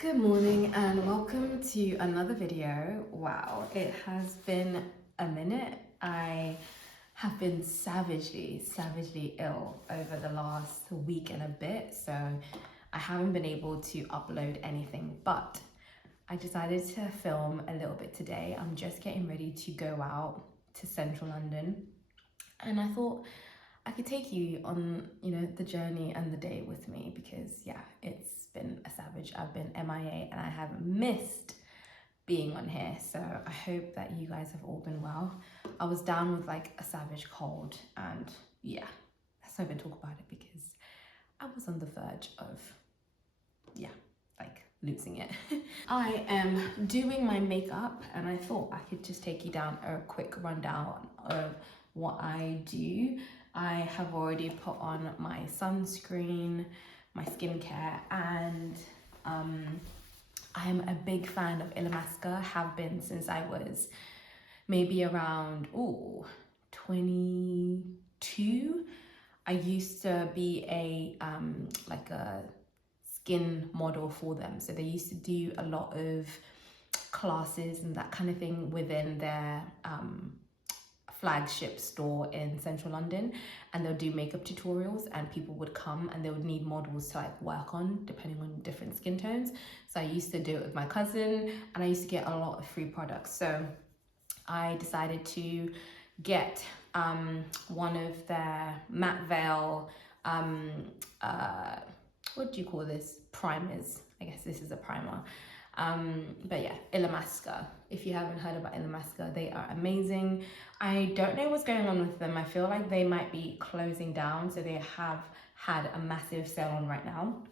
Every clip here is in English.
Good morning and welcome to another video. Wow, it has been a minute. I have been savagely ill over the last week and a bit, so I haven't been able to upload anything, but I decided to film a little bit today. I'm just getting ready to go out to central London, and I thought I could take you on, the journey and the day with me because yeah, it's been a savage. I've been MIA and I have missed being on here. So I hope that you guys have all been well. I was down with like a savage cold and yeah, let's not even talk about it because I was on the verge of, losing it. I am doing my makeup and I thought I could just take you down a quick rundown of what I do. I have already put on my sunscreen, my skincare, and I am a big fan of Illamasqua, have been since I was maybe around 22. I used to be a skin model for them, so they used to do a lot of classes and that kind of thing within their flagship store in central London, and they'll do makeup tutorials and people would come and they would need models to like work on depending on different skin tones. So I used to do it with my cousin and I used to get a lot of free products, so I decided to get one of their matte veil what do you call this, primers. I guess this is a primer. But yeah, Illamasqua. If you haven't heard about Illamasqua, they are amazing. I don't know what's going on with them. I feel like they might be closing down, so they have had a massive sale on right now.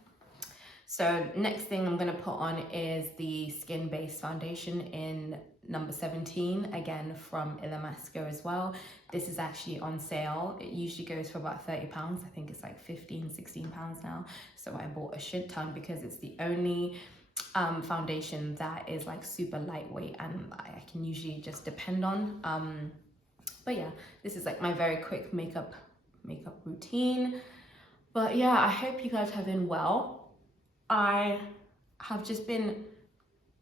So next thing I'm going to put on is the skin-based foundation in number 17, again from Illamasqua as well. This is actually on sale. It usually goes for about £30. I think it's like 15, 16 pounds now. So I bought a shit ton because it's the only foundation that is like super lightweight and I can usually just depend on. But yeah, this is like my very quick makeup routine. But yeah, I hope you guys have been well. I have just been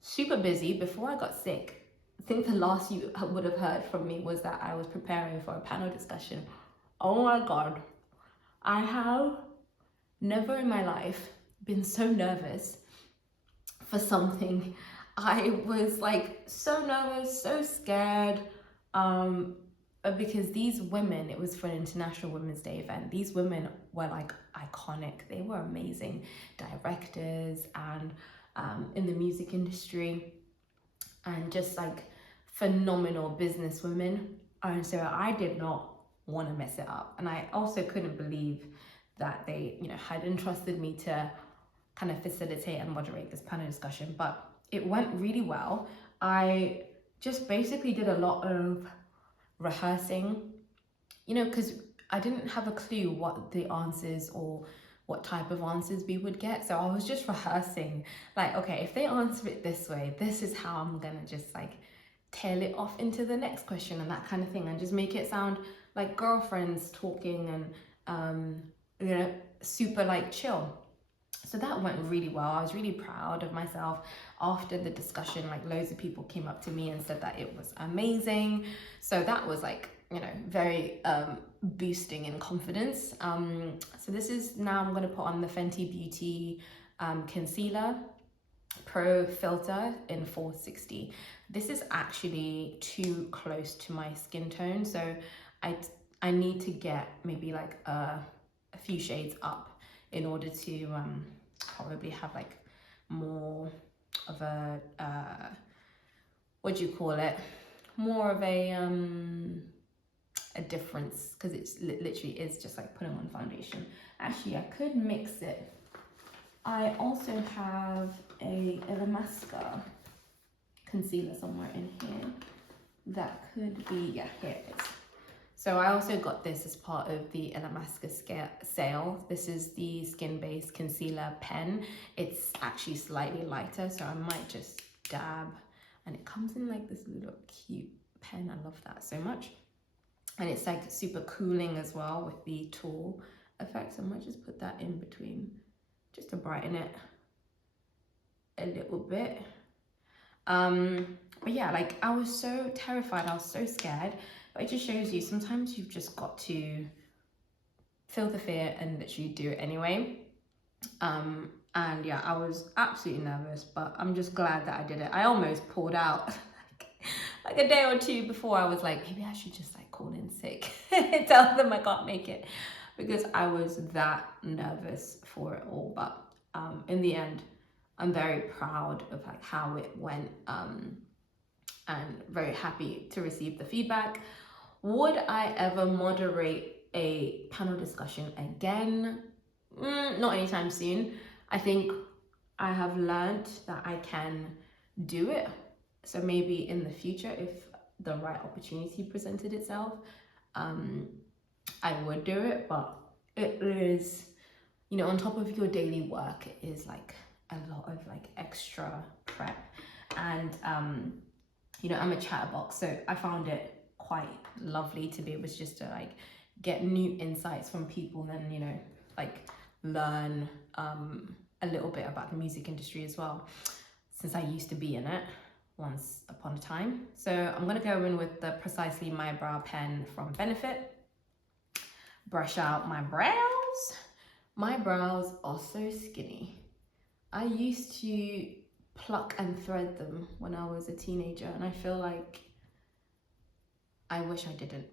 super busy. Before I got sick, I think the last you would have heard from me was that I was preparing for a panel discussion. Oh my God, I have never in my life been so nervous for something. I was like so nervous, so scared, because these women, it was for an International Women's Day event, these women were like iconic. They were amazing directors and in the music industry and just like phenomenal business women. And so I did not want to mess it up. And I also couldn't believe that they, had entrusted me to kind of facilitate and moderate this panel discussion, but it went really well. I just basically did a lot of rehearsing, because I didn't have a clue what the answers or what type of answers we would get. So I was just rehearsing, like, okay, if they answer it this way, this is how I'm gonna just like tail it off into the next question and that kind of thing, and just make it sound like girlfriends talking and super like chill. So that went really well. I was really proud of myself. After the discussion, like loads of people came up to me and said that it was amazing. So that was like, very boosting in confidence. So this is now I'm going to put on the Fenty Beauty Concealer Pro Filter in 460. This is actually too close to my skin tone. So I need to get maybe like a few shades up in order to probably have like more of a what do you call it, more of a difference, because it's literally is just like putting on foundation. Actually, I could mix it. I also have a Illamasqua concealer somewhere in here that could be, yeah, here it is. So I also got this as part of the Illamasqua sale. This is the skin-based concealer pen. It's actually slightly lighter, so I might just dab. And it comes in like this little cute pen. I love that so much. And it's like super cooling as well with the tool effect. So I might just put that in between just to brighten it a little little bit. But yeah, like I was so terrified, I was so scared, but it just shows you sometimes you've just got to feel the fear and literally do it anyway. And yeah, I was absolutely nervous, but I'm just glad that I did it. I almost pulled out like a day or two before. I was like, maybe I should just like call in sick and tell them I can't make it, because I was that nervous for it all. But in the end, I'm very proud of like how it went, and very happy to receive the feedback. Would I ever moderate a panel discussion again? Not anytime soon. I think I have learned that I can do it. So maybe in the future, if the right opportunity presented itself, I would do it. But it is, you know, on top of your daily work, it is like a lot of like extra prep. And you know, I'm a chatterbox, so I found it quite lovely to be able to just to like get new insights from people, and you know, like learn a little bit about the music industry as well, since I used to be in it once upon a time. So I'm gonna go in with the Precisely My Brow pen from Benefit. Brush out my brows. My brows are so skinny. I used to pluck and thread them when I was a teenager, and I feel like I wish I didn't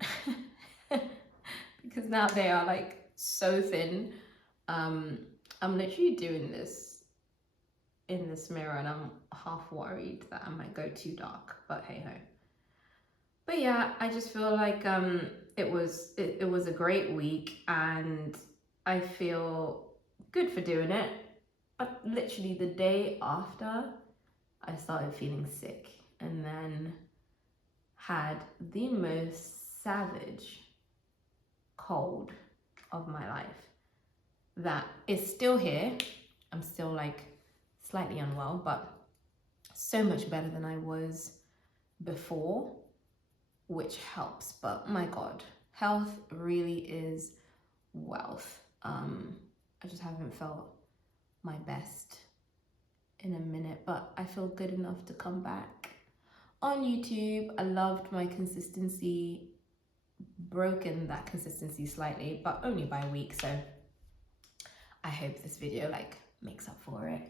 because now they are like so thin. I'm literally doing this in this mirror, and I'm half worried that I might go too dark, but hey ho. But yeah, I just feel like it was a great week, and I feel good for doing it. But literally the day after, I started feeling sick, and then had the most savage cold of my life that is still here. I'm still like slightly unwell, but so much better than I was before, which helps. But my God, health really is wealth. I just haven't felt my best in a minute, but I feel good enough to come back on YouTube. I loved my consistency, broken that consistency slightly, but only by a week, so I hope this video like makes up for it.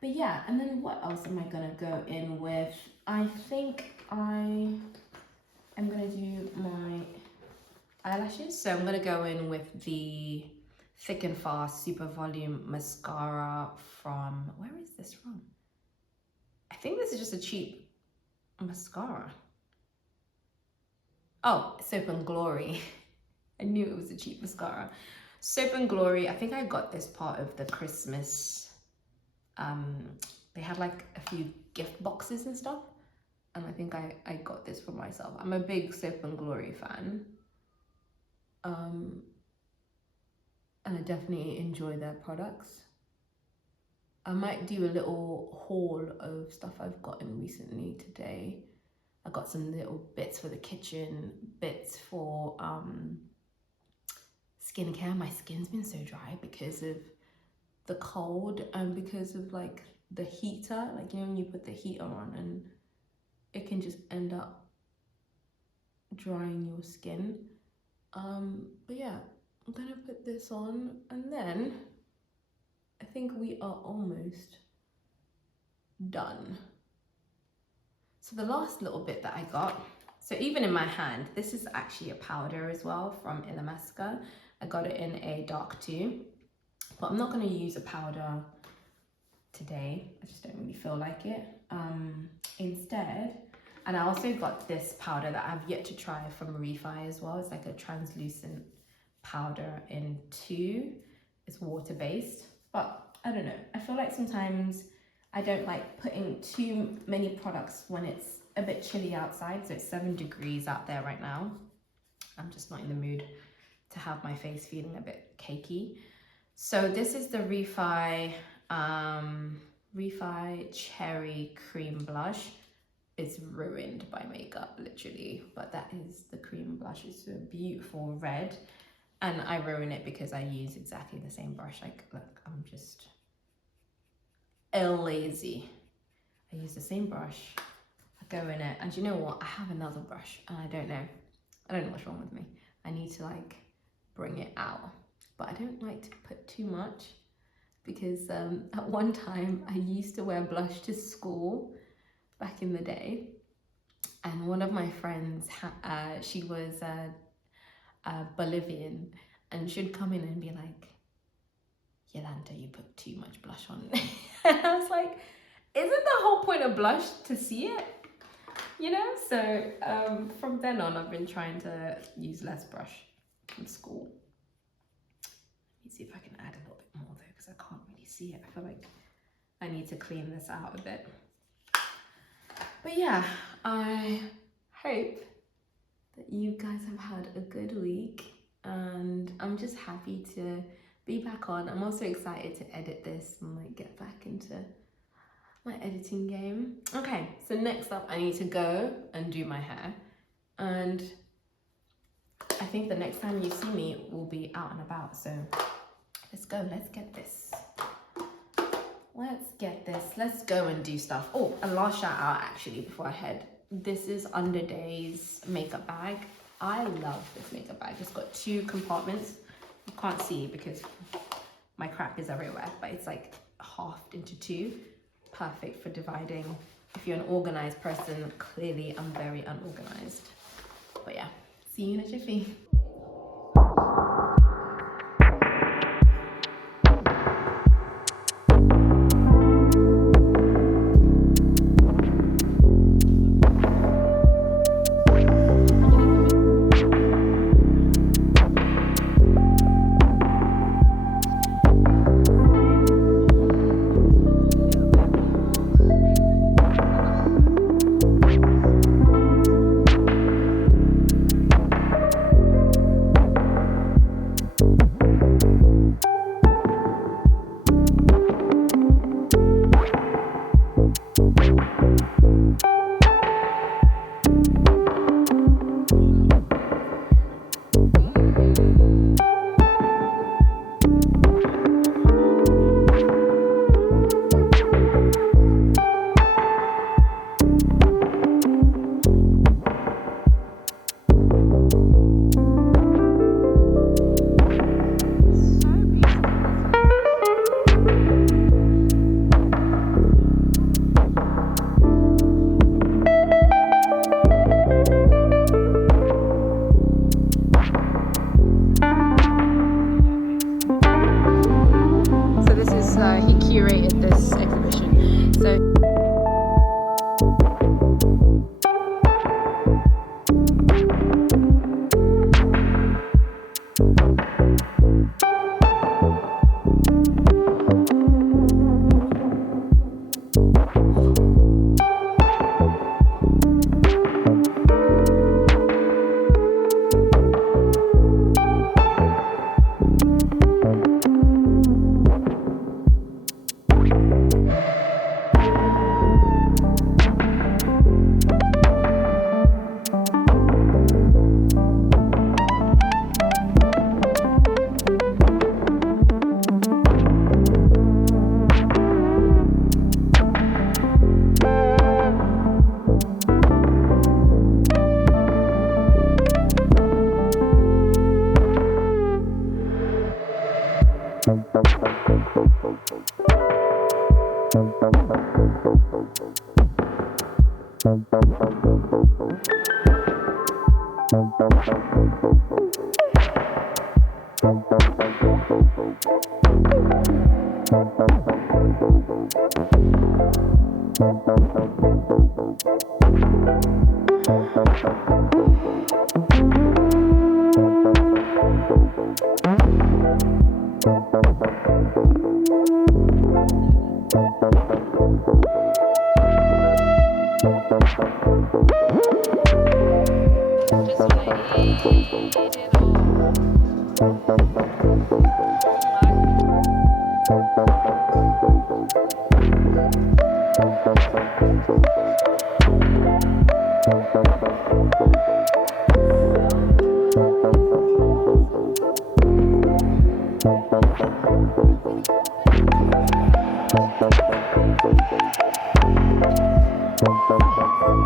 But yeah, and then what else am I gonna go in with? I think I am gonna do my eyelashes. So I'm gonna go in with the Thick and Fast Super Volume Mascara from, where is this from? I think this is just a cheap mascara. Oh, Soap and Glory. I knew it was a cheap mascara. Soap and Glory, I think I got this part of the Christmas, they had like a few gift boxes and stuff, and I think I got this for myself. I'm a big Soap and Glory fan, and I definitely enjoy their products. I might do a little haul of stuff I've gotten recently today. I got some little bits for the kitchen, bits for skincare. My skin's been so dry because of the cold and because of like the heater, like, you know, when you put the heater on and it can just end up drying your skin. But yeah, I'm gonna put this on, and then I think we are almost done. So the last little bit that I got, so even in my hand, this is actually a powder as well from Illamasqua. I got it in a dark 2, but I'm not going to use a powder today. I just don't really feel like it. Instead, and I also got this powder that I've yet to try from Refi as well. It's like a translucent powder in 2. It's water-based, but I don't know. I feel like sometimes I don't like putting too many products when it's a bit chilly outside. So it's 7 degrees out there right now. I'm just not in the mood to have my face feeling a bit cakey. So this is the Refi Cherry Cream Blush. It's ruined by makeup, literally, but that is the cream blush. It's a beautiful red, and I ruin it because I use exactly the same brush. Like, look, I'm just lazy. I use the same brush, I go in it, and you know what? I have another brush, and I don't know what's wrong with me. I need to like bring it out, but I don't like to put too much because at one time I used to wear blush to school back in the day, and one of my friends, she was Bolivian, and she'd come in and be like, Yolanda, you put too much blush on. And I was like, isn't the whole point of blush to see it? You know? So from then on, I've been trying to use less brush from school. Let me see if I can add a little bit more though, because I can't really see it. I feel like I need to clean this out a bit. But yeah, I hope that you guys have had a good week, and I'm just happy to be back on. I'm also excited to edit this and like get back into my editing game. Okay, so next up I need to go and do my hair, and I think the next time you see me will be out and about, so let's go, let's get this. Let's go and do stuff. Oh, and last shout out actually before I head. This is Underday's makeup bag. I love this makeup bag. It's got 2 compartments. You can't see because my crap is everywhere, but it's like halved into 2. Perfect for dividing. If you're an organized person, clearly I'm very unorganized. But yeah, see you in a jiffy.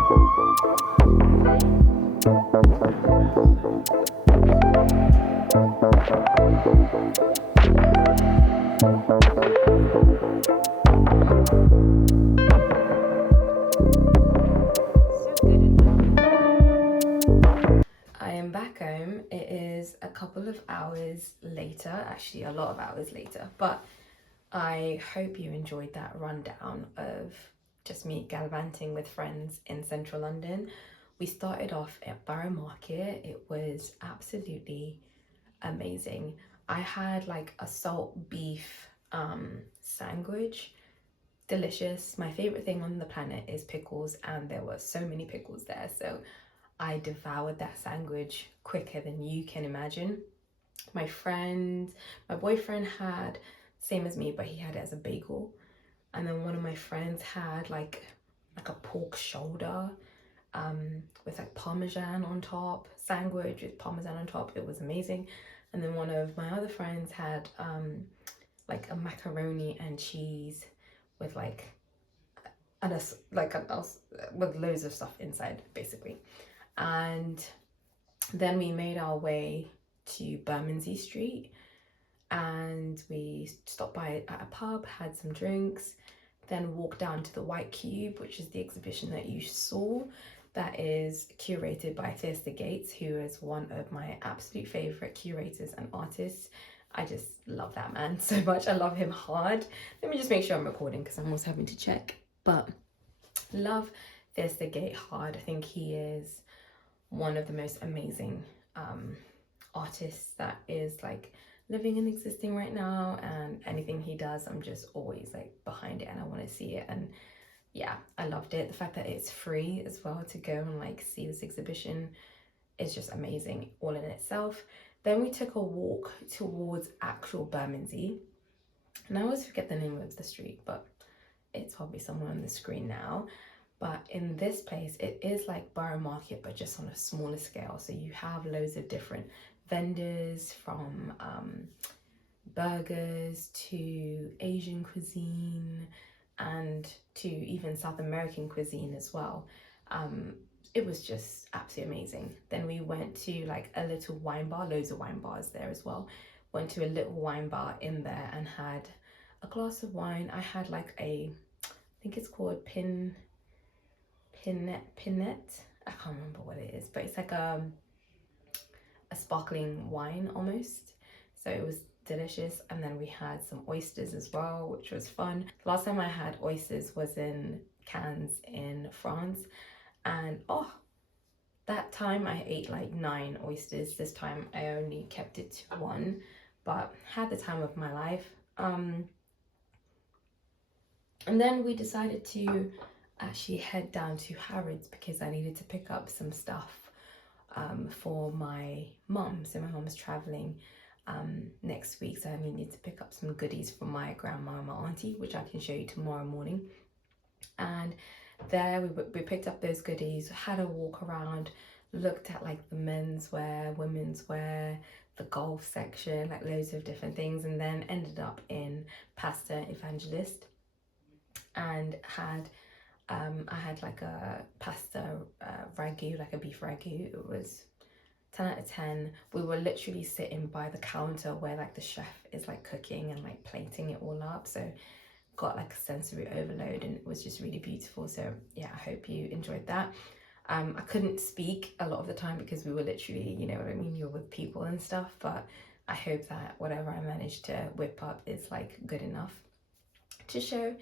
I am back home. It is a couple of hours later, actually a lot of hours later, but I hope you enjoyed that rundown of just me gallivanting with friends in central London. We started off at Borough Market. It was absolutely amazing. I had like a salt beef sandwich, delicious. My favorite thing on the planet is pickles, and there were so many pickles there, so I devoured that sandwich quicker than you can imagine. My boyfriend had, same as me, but he had it as a bagel. And then one of my friends had like a pork shoulder with like parmesan on top, sandwich with parmesan on top. It was amazing. And then one of my other friends had like a macaroni and cheese with with loads of stuff inside, basically. And then we made our way to Bermondsey Street, and we stopped by at a pub, had some drinks, then walked down to the White Cube, which is the exhibition that you saw, that is curated by Thirster Gates, who is one of my absolute favorite curators and artists. I just love that man so much. I love him hard. Let me just make sure I'm recording because I'm also having to check. But love Thirster Gate hard. I think he is one of the most amazing artists that is like living and existing right now, and anything he does I'm just always like behind it and I want to see it. And yeah, I loved it. The fact that it's free as well to go and like see this exhibition is just amazing all in itself. Then we took a walk towards actual Bermondsey, and I always forget the name of the street, but it's probably somewhere on the screen now. But in this place, it is like Borough Market, but just on a smaller scale. So you have loads of different vendors, from burgers to Asian cuisine and to even South American cuisine as well. It was just absolutely amazing. Then we went to like a little wine bar, loads of wine bars there as well. Went to a little wine bar in there and had a glass of wine. I had like I think it's called Pinette. I can't remember what it is, but it's like a sparkling wine almost. So it was delicious. And then we had some oysters as well, which was fun. Last time I had oysters was in Cannes in France, and oh, that time I ate like 9 oysters. This time I only kept it to 1, but had the time of my life. And then we decided to actually head down to Harrods because I needed to pick up some stuff for my mum. So my mum's traveling next week, so I needed to pick up some goodies for my grandma and my auntie, which I can show you tomorrow morning. And there we picked up those goodies, had a walk around, looked at like the men's wear, women's wear, the golf section, like loads of different things, and then ended up in Pasta Evangelist and had I had like a pasta ragu, like a beef ragu. It was 10 out of 10. We were literally sitting by the counter where like the chef is like cooking and like plating it all up, so got like a sensory overload, and it was just really beautiful. So yeah, I hope you enjoyed that. I couldn't speak a lot of the time because we were literally, you know what I mean, you're with people and stuff, but I hope that whatever I managed to whip up is like good enough to show.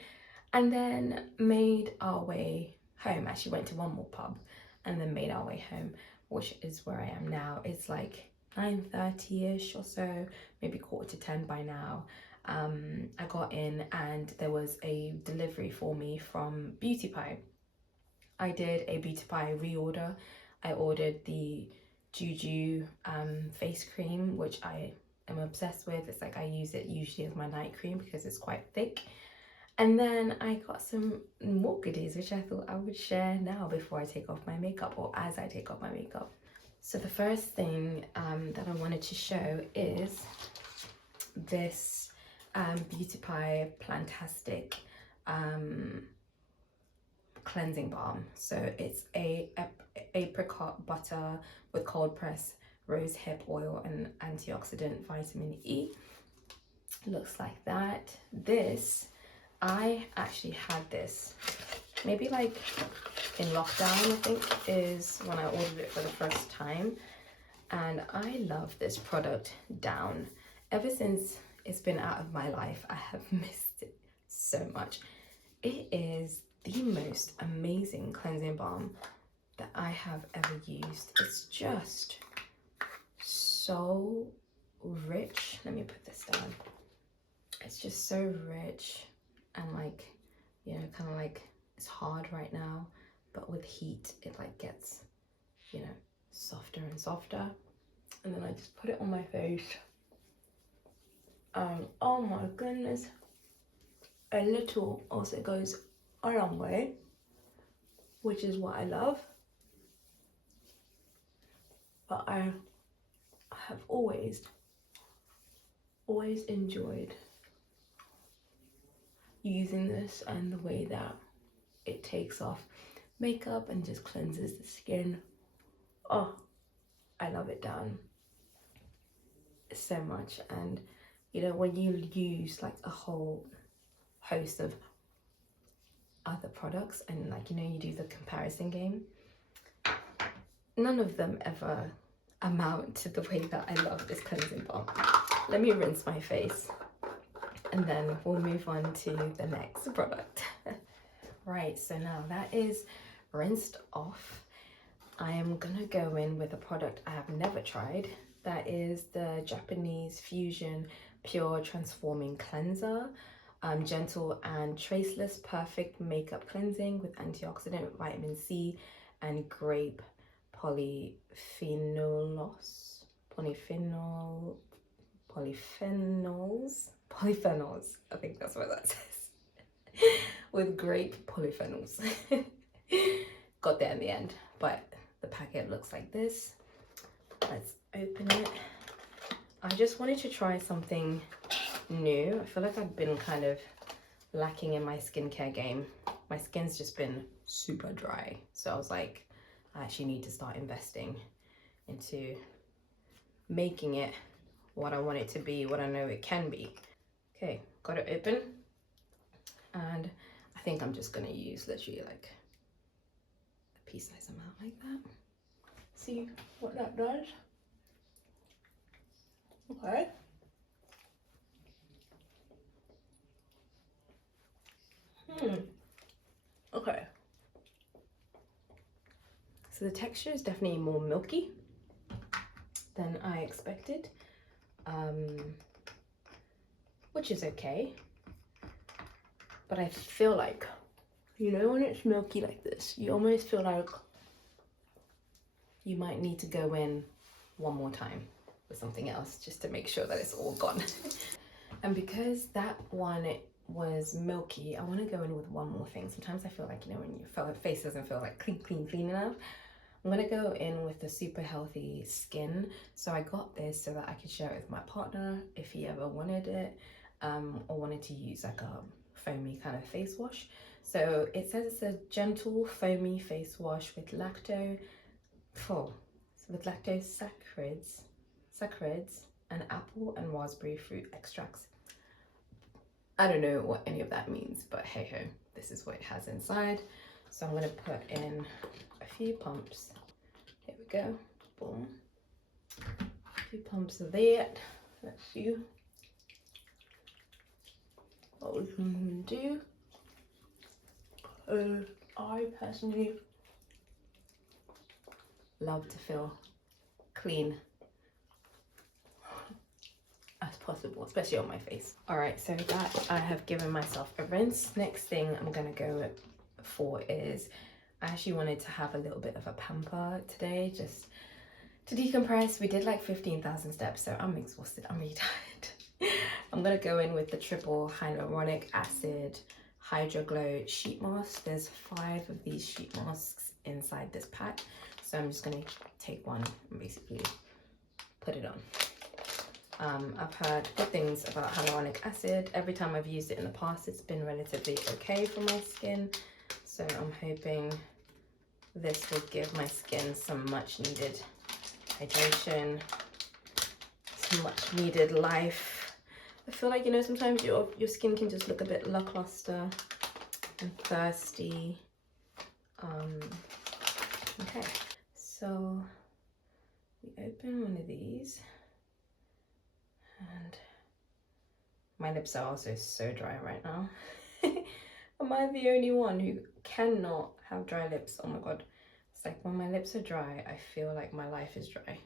And then made our way home. Actually went to one more pub and then made our way home, which is where I am now. It's like 9:30ish or so, maybe 9:45 by now. I got in and there was a delivery for me from Beauty Pie. I did a Beauty Pie reorder. I ordered the Juju face cream, which I am obsessed with. It's like I use it usually as my night cream because it's quite thick. And then I got some more goodies, which I thought I would share now before I take off my makeup, or as I take off my makeup. So the first thing that I wanted to show is this Beauty Pie Plantastic cleansing balm. So it's a apricot butter with cold press rose hip oil and antioxidant vitamin E. Looks like that. This, I actually had this maybe like in lockdown, I think is when I ordered it for the first time, and I love this product down. Ever since it's been out of my life, I have missed it so much. It is the most amazing cleansing balm that I have ever used. It's just so rich. Let me put this down. It's just so rich and like, you know, kind of like, it's hard right now, but with heat it like gets, you know, softer and softer. And then I just put it on my face, and oh my goodness, a little also goes a long way, which is what I love. But I have always enjoyed using this and the way that it takes off makeup and just cleanses the skin. Oh, I love it down so much. And you know, when you use like a whole host of other products and like, you know, you do the comparison game, none of them ever amount to the way that I love this cleansing balm. Let me rinse my face and then we'll move on to the next product. Right, so now that is rinsed off, I am gonna go in with a product I have never tried. That is the Japanese Fusion Pure Transforming Cleanser. Gentle and traceless perfect makeup cleansing with antioxidant vitamin C and grape polyphenols, I think that's what that says. With grape polyphenols. Got there in the end, but the packet looks like this. Let's open it. I just wanted to try something new. I feel like I've been kind of lacking in my skincare game. My skin's just been super dry, so I was like, I actually need to start investing into making it what I want it to be, what I know it can be. Okay, got it open, and I think I'm just gonna use literally like a pea-sized amount like that. See what that does. Okay. Okay. So the texture is definitely more milky than I expected, which is okay. But I feel like, you know, when it's milky like this, you almost feel like you might need to go in one more time with something else just to make sure that it's all gone. And because that one was milky, I want to go in with one more thing. Sometimes I feel like, you know, when your face doesn't feel like clean enough, I'm gonna go in with the super healthy skin. So I got this so that I could share it with my partner if he ever wanted it, or wanted to use like a foamy kind of face wash. So it says it's a gentle foamy face wash with lactosaccharides and apple and raspberry fruit extracts. I don't know what any of that means, but hey ho, this is what it has inside. So I'm gonna put in a few pumps. Here we go, boom. A few pumps of that. Let's see what we can do. I personally love to feel clean as possible, especially on my face. All right, so that I have given myself a rinse. Next thing I'm gonna go for is, I actually wanted to have a little bit of a pamper today, just to decompress. We did like 15,000 steps, so I'm exhausted, I'm really tired. I'm gonna go in with the triple hyaluronic acid Hydro Glow sheet mask. There's 5 of these sheet masks inside this pack, so I'm just gonna take one and basically put it on. I've heard good things about hyaluronic acid. Every time I've used it in the past, it's been relatively okay for my skin. So I'm hoping this will give my skin some much needed hydration, some much needed life. I feel like, you know, sometimes your skin can just look a bit lackluster and thirsty. Okay, so we open one of these, and my lips are also so dry right now. Am I the only one who cannot have dry lips? Oh my god. It's like when my lips are dry, I feel like my life is dry.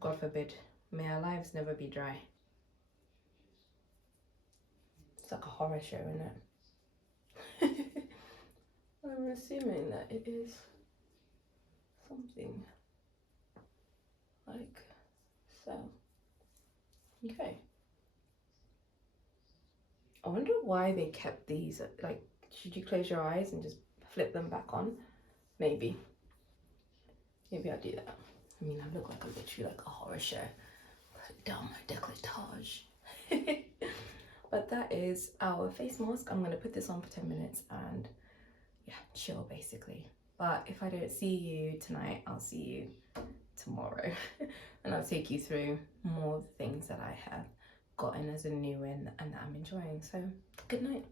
God forbid, may our lives never be dry. It's like a horror show, isn't it? I'm assuming that it is something like so. Okay. I wonder why they kept these, like, should you close your eyes and just flip them back on? Maybe I'll do that. I mean, I look like literally like a horror show. Down my décolletage. But that is our face mask. I'm gonna put this on for 10 minutes and yeah, chill basically. But if I don't see you tonight, I'll see you tomorrow. And I'll take you through more of the things that I have gotten as a new in and that I'm enjoying. So good night.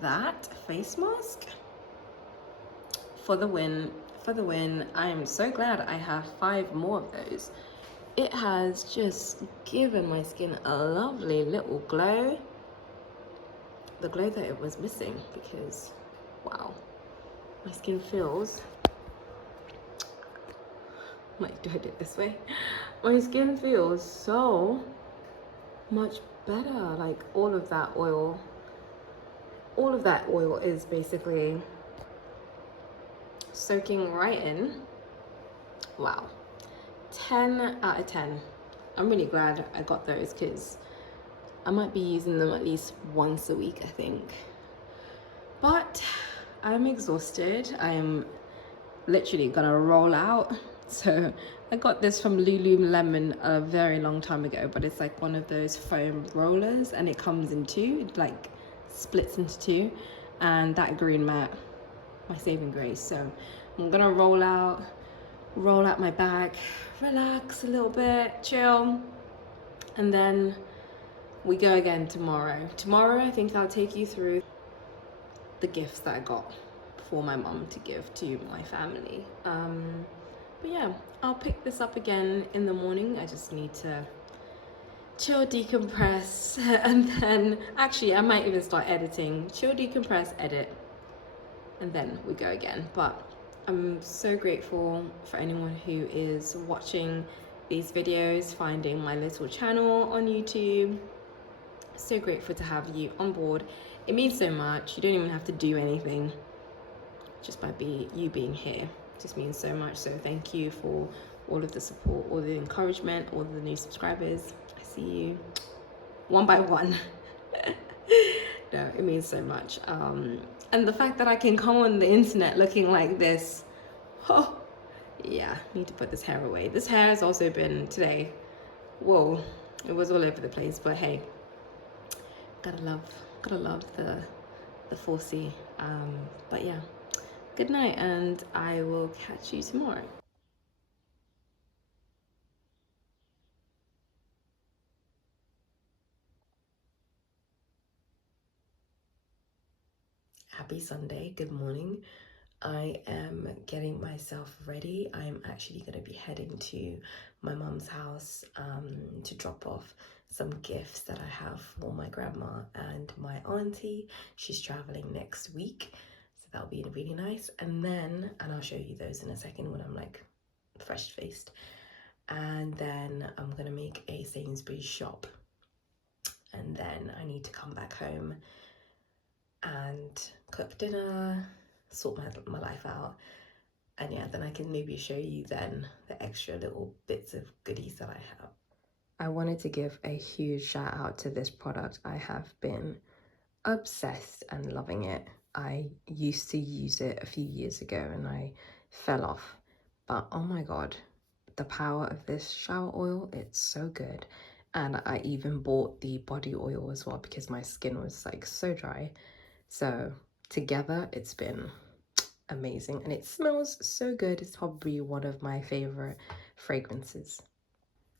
That face mask for the win. I am so glad I have 5 more of those. It has just given my skin a lovely little glow, the glow that it was missing, because wow, my skin feels like, do I do it this way? My skin feels so much better. Like all of that oil is basically soaking right in. Wow, 10 out of 10. I'm really glad I got those because I might be using them at least once a week, I think. But I'm exhausted. I'm literally gonna roll out. So I got this from Lululemon a very long time ago, but it's like one of those foam rollers and it comes in 2, it like splits into 2, and that green mat, my saving grace. So I'm gonna roll out my back, relax a little bit, chill, and then we go again tomorrow. Tomorrow I think I'll take you through the gifts that I got for my mum to give to my family. But yeah, I'll pick this up again in the morning. I just need to chill, decompress, and then actually I might even start editing. Chill, decompress, edit, and then we go again. But I'm so grateful for anyone who is watching these videos, finding my little channel on YouTube. So grateful to have you on board. It means so much. You don't even have to do anything. Just by you being here just means so much. So thank you for all of the support, all the encouragement, all the new subscribers. I see you one by one. No, it means so much. And the fact that I can come on the internet looking like this, oh yeah, need to put this hair away. This hair has also been today, whoa, it was all over the place, but hey, gotta love the 4C. But yeah, good night, and I will catch you tomorrow. Happy Sunday, good morning. I am getting myself ready. I'm actually going to be heading to my mum's house to drop off some gifts that I have for my grandma and my auntie. She's traveling next week, so that'll be really nice. And I'll show you those in a second when I'm like fresh faced. And then I'm going to make a Sainsbury's shop. And then I need to come back home and cook dinner, sort my life out, and yeah, then I can maybe show you then the extra little bits of goodies that I have. I wanted to give a huge shout out to this product. I have been obsessed and loving it. I used to use it a few years ago and I fell off, but oh my god, the power of this shower oil, it's so good. And I even bought the body oil as well because my skin was like so dry. So together, it's been amazing, and it smells so good. It's probably one of my favorite fragrances.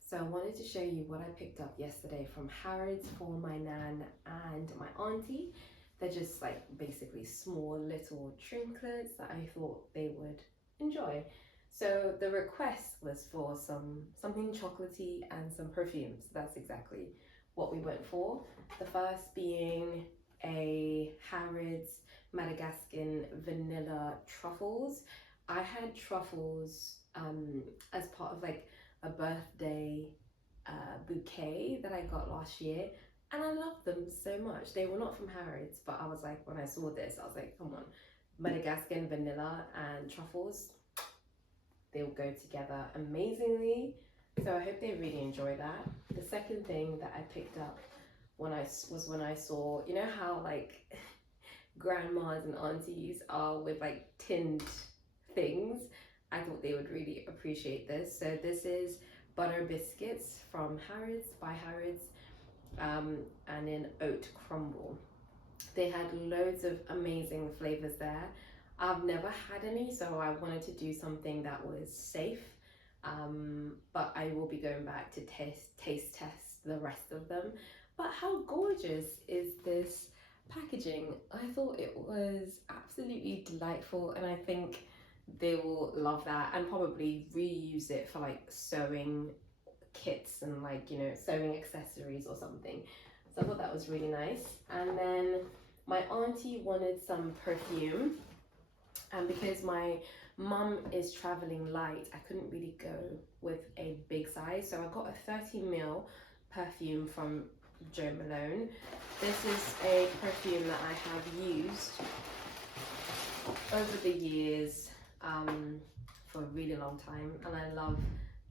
So I wanted to show you what I picked up yesterday from Harrods for my nan and my auntie. They're just like basically small little trinkets that I thought they would enjoy. So the request was for something chocolatey and some perfumes. That's exactly what we went for. The first being a Harrods Madagascan vanilla truffles. I had truffles as part of like a birthday bouquet that I got last year, and I loved them so much. They were not from Harrods, but I was like, when I saw this, I was like, come on, Madagascan vanilla and truffles, they will go together amazingly. So I hope they really enjoy that. The second thing that I picked up when I saw, you know how like grandmas and aunties are with like tinned things. I thought they would really appreciate this. So this is butter biscuits from Harrods, by Harrods, and in oat crumble. They had loads of amazing flavors there. I've never had any, so I wanted to do something that was safe. But I will be going back to taste test the rest of them. But how gorgeous is this packaging? I thought it was absolutely delightful, and I think they will love that and probably reuse it for like sewing kits and like, you know, sewing accessories or something. So I thought that was really nice. And then my auntie wanted some perfume, and because my mum is traveling light, I couldn't really go with a big size, so I got a 30ml perfume from Jo Malone. This is a perfume that I have used over the years for a really long time, and I love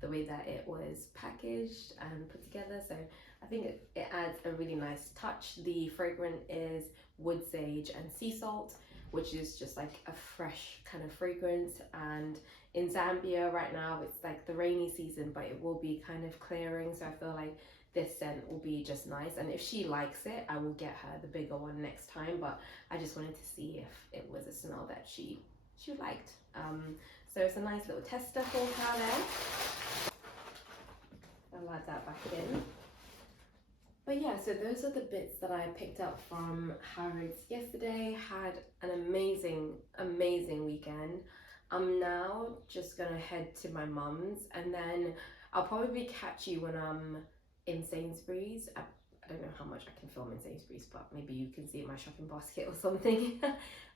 the way that it was packaged and put together. So I think it adds a really nice touch. The fragrance is wood sage and sea salt, which is just like a fresh kind of fragrance. And in Zambia right now, it's like the rainy season, but it will be kind of clearing, so I feel like this scent will be just nice. And if she likes it, I will get her the bigger one next time, but I just wanted to see if it was a smell that she liked. So it's a nice little tester for her there. I'll add that back in. But yeah, so those are the bits that I picked up from Harrods yesterday. Had an amazing weekend. I'm now just gonna head to my mum's, and then I'll probably catch you when I'm in Sainsbury's. I don't know how much I can film in Sainsbury's, but maybe you can see my shopping basket or something.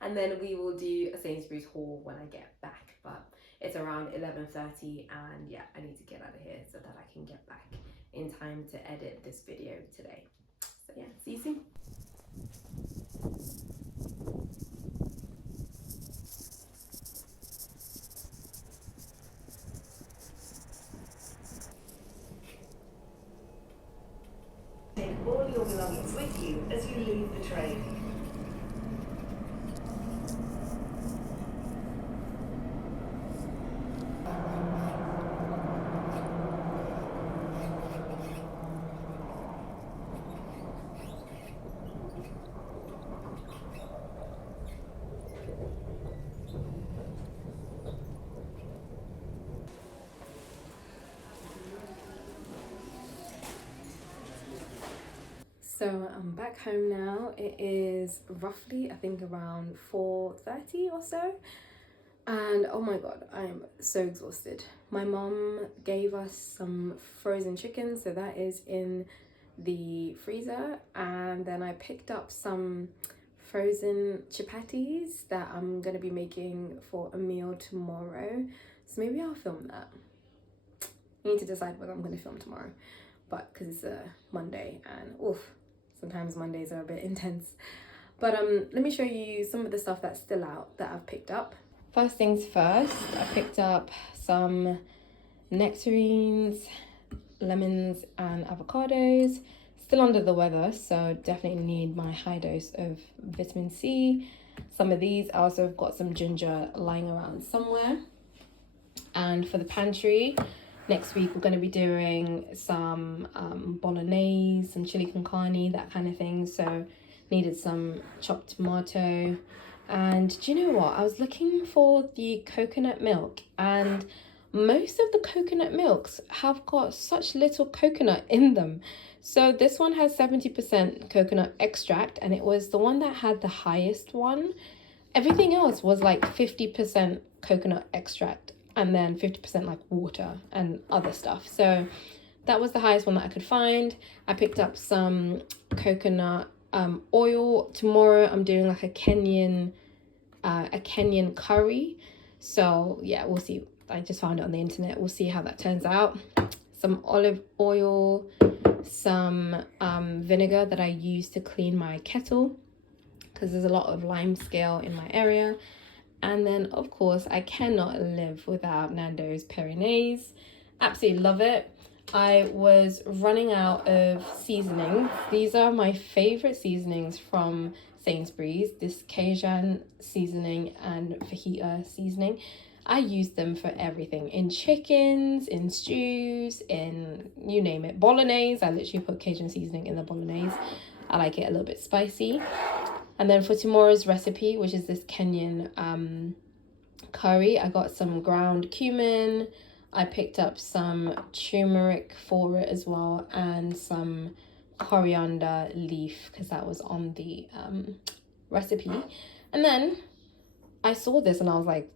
And then we will do a Sainsbury's haul when I get back. But it's around 11:30, and yeah, I need to get out of here so that I can get back in time to edit this video today. So yeah, see you soon. Take all your belongings with you as you leave the train. So I'm back home now. It is roughly, I think, around 4:30 or so. And oh my god, I'm so exhausted. My mom gave us some frozen chicken, so that is in the freezer. And then I picked up some frozen chapatis that I'm gonna be making for a meal tomorrow. So maybe I'll film that. I need to decide whether I'm gonna film tomorrow, but because it's a Monday, and oof, sometimes Mondays are a bit intense. But let me show you some of the stuff that's still out that I've picked up. First things first, I picked up some nectarines, lemons and avocados. Still under the weather, so definitely need my high dose of vitamin C. Some of these, I also have got some ginger lying around somewhere. And for the pantry, next week we're going to be doing some bolognese, some chili con carne, that kind of thing. So needed some chopped tomato, And do you know what? I was looking for the coconut milk, and most of the coconut milks have got such little coconut in them. So this one has 70% coconut extract, and it was the one that had the highest one. Everything else was like 50% coconut extract and then 50% like water and other stuff. So that was the highest one that I could find. I picked up some coconut oil. Tomorrow I'm doing like a Kenyan curry. So yeah, we'll see. I just found it on the internet. We'll see how that turns out. Some olive oil, some vinegar that I use to clean my kettle because there's a lot of lime scale in my area. And then of course I cannot live without Nando's Péronaise. Absolutely love it. I was running out of seasonings. These are my favorite seasonings from Sainsbury's, this Cajun seasoning and fajita seasoning. I use them for everything, in chickens, in stews, in you name it. Bolognese, I literally put Cajun seasoning in the bolognese. I like it a little bit spicy. And then for tomorrow's recipe, which is this Kenyan curry, I got some ground cumin. I picked up some turmeric for it as well, and some coriander leaf because that was on the recipe. And then I saw this and I was like,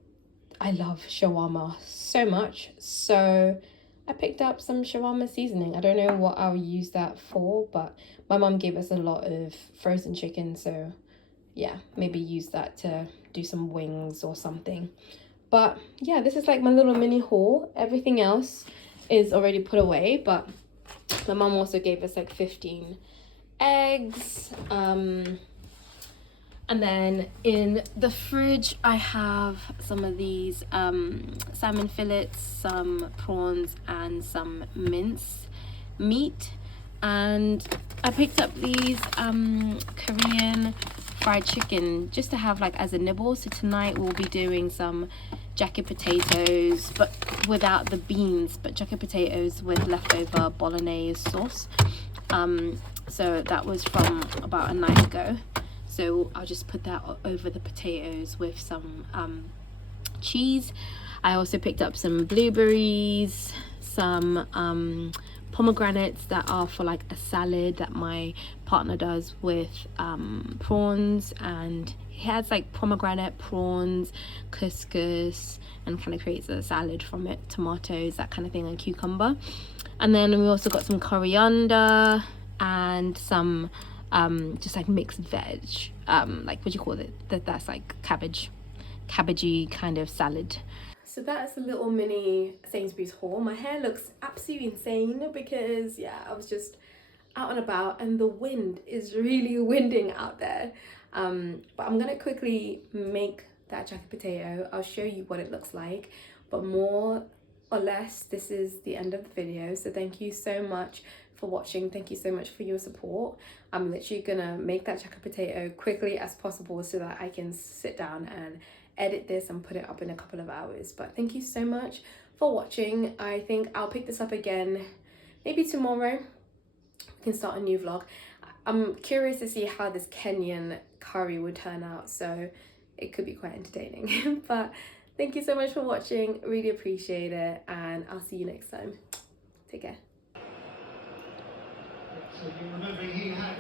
I love shawarma so much, so I picked up some shawarma seasoning. I don't know what I'll use that for, but my mum gave us a lot of frozen chicken, so yeah, maybe use that to do some wings or something. But yeah, this is like my little mini haul. Everything else is already put away, but my mum also gave us like 15 eggs. And then in the fridge, I have some of these salmon fillets, some prawns, and some mince meat. And I picked up these Korean fried chicken just to have like as a nibble. So tonight we'll be doing some jacket potatoes, but without the beans, but jacket potatoes with leftover bolognese sauce. So that was from about a night ago. So I'll just put that over the potatoes with some cheese. I also picked up some blueberries, some pomegranates that are for like a salad that my partner does with prawns, and he has like pomegranate, prawns, couscous, and kind of creates a salad from it, tomatoes, that kind of thing, and cucumber. And then we also got some coriander and some just like mixed veg, like what do you call it, that's like cabbagey kind of salad. So that's a little mini Sainsbury's haul. My hair looks absolutely insane because yeah, I was just out and about and the wind is really winding out there. But I'm gonna quickly make that jacket potato. I'll show you what it looks like, but more or less this is the end of the video. So thank you so much for watching. Thank you so much for your support. I'm literally gonna make that jacket potato quickly as possible so that I can sit down and edit this and put it up in a couple of hours. But thank you so much for watching. I think I'll pick this up again maybe tomorrow. We can start a new vlog. I'm curious to see how this Kenyan curry would turn out, so it could be quite entertaining. But thank you so much for watching, really appreciate it, and I'll see you next time. Take care. So you remember he had